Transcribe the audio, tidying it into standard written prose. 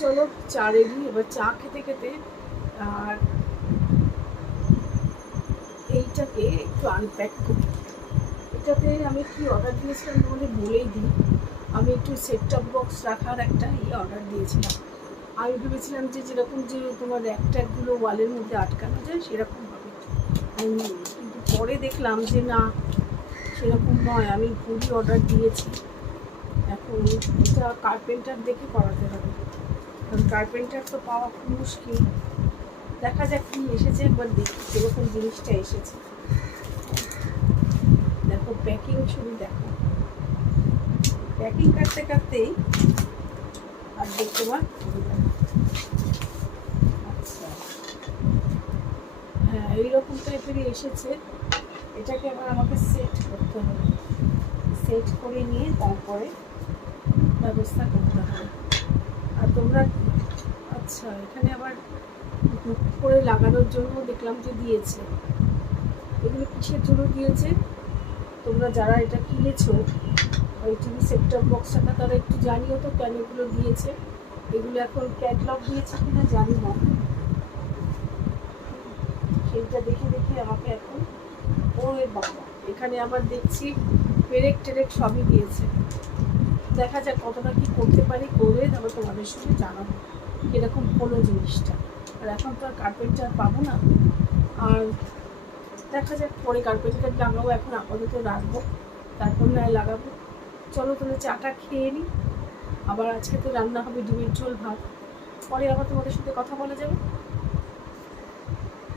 চলো চা রেডি, এবার চা খেতে খেতে আর এইটাকে একটু আনপ্যাক করি। এটাতে আমি কি অর্ডার দিয়েছিলাম তোমাদের বলেই দিই। আমি একটু সেট টপ বক্স রাখার একটা অর্ডার দিয়েছিলাম। আমি ভেবেছিলাম যে যেরকম যে তোমার র্যাক ট্যাকগুলো ওয়ালের মধ্যে আটকানো যায় সেরকম হবে, কিন্তু পরে দেখলাম যে না, সেরকম নয়। আমি ভুলই অর্ডার দিয়েছি। এখন এটা কার্পেন্টার দেখে করাতে হবে, কারণ কার্পেন্টার তো পাওয়া খুব মুশকিল। দেখা যাক কি এসেছে, একবার দেখি কীরকম জিনিসটা এসেছে। দেখো প্যাকিং শুরু, দেখো প্যাকিং কাটতে কাটতেই আর দেখতে পার। আচ্ছা, হ্যাঁ এইরকম টাইপেরই এসেছে। এটাকে আবার আমাকে সেট করতে হবে, সেট করে নিয়ে তারপরে ব্যবস্থা করতে হবে। আর তোমরা, আচ্ছা এখানে আবার হুক করে লাগানোর জন্য দেখলাম যে দিয়েছে। এগুলো কিসের জন্য দিয়েছে, তোমরা যারা এটা কিনেছো ওই টিভি সেট টপ বক্সটা, তারা একটু জানিও তো কেন এগুলো দিয়েছে। এগুলো এখন ক্যাটলগ দিয়েছে কিনা জানি না, সেইটা দেখে দেখে আমাকে এখন, ওরে বাবা এখানে আবার দেখছি পেরেক টেরেক সবই দিয়েছে। দেখা যাক কতটা কি করতে পারি, করে তারপর তোমাদের সঙ্গে জানাবো কীরকম হলো জিনিসটা। আর এখন তো আর কার্পেন্টার পাবো না, আর দেখা যাক পরে কার্পেন্টার লাগাবো, এখন আপাতত রাখবো, তারপর নয় লাগাবো। চলো তাহলে চাটা খেয়ে নিই। আবার আজকে তো রান্না হবে ডিমের ঝোল ভাত, পরে আবার তোমাদের সাথে কথা বলা যাবে।